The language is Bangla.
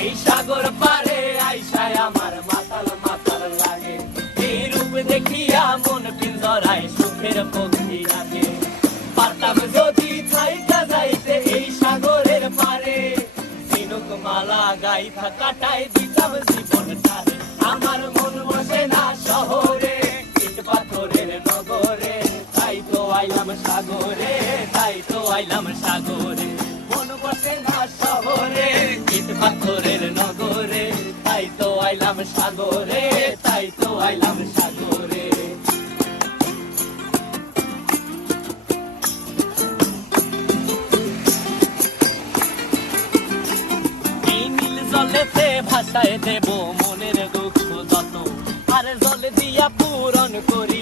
এই সাগর পারে আইসায় আমার মাতাল মাতাল লাগে, এই রূপ দেখিয়া মন পিঞ্জরায় সুখের পক্ষী রাখে। পারতাম যদি থাইকা যাইতে এই সাগরের পারে, ঝিনুক মালা গাইথা কাটাই দিতাম জীবনটারে। আমার মন বসে না শহরে, ইট পাথরের নগরে, তাই তো আইলাম সাগরে, তাই তো আইলাম সাগরে। মন বসে না শহরে, ইট পাথরের নগরে, তাই তো আইলাম সাগরে, তাই তো আইলাম সাগরে। এই নীল জলেতে ভাসায় দেব মনের দুঃখ যত, আর জল দিয়া পূরণ করি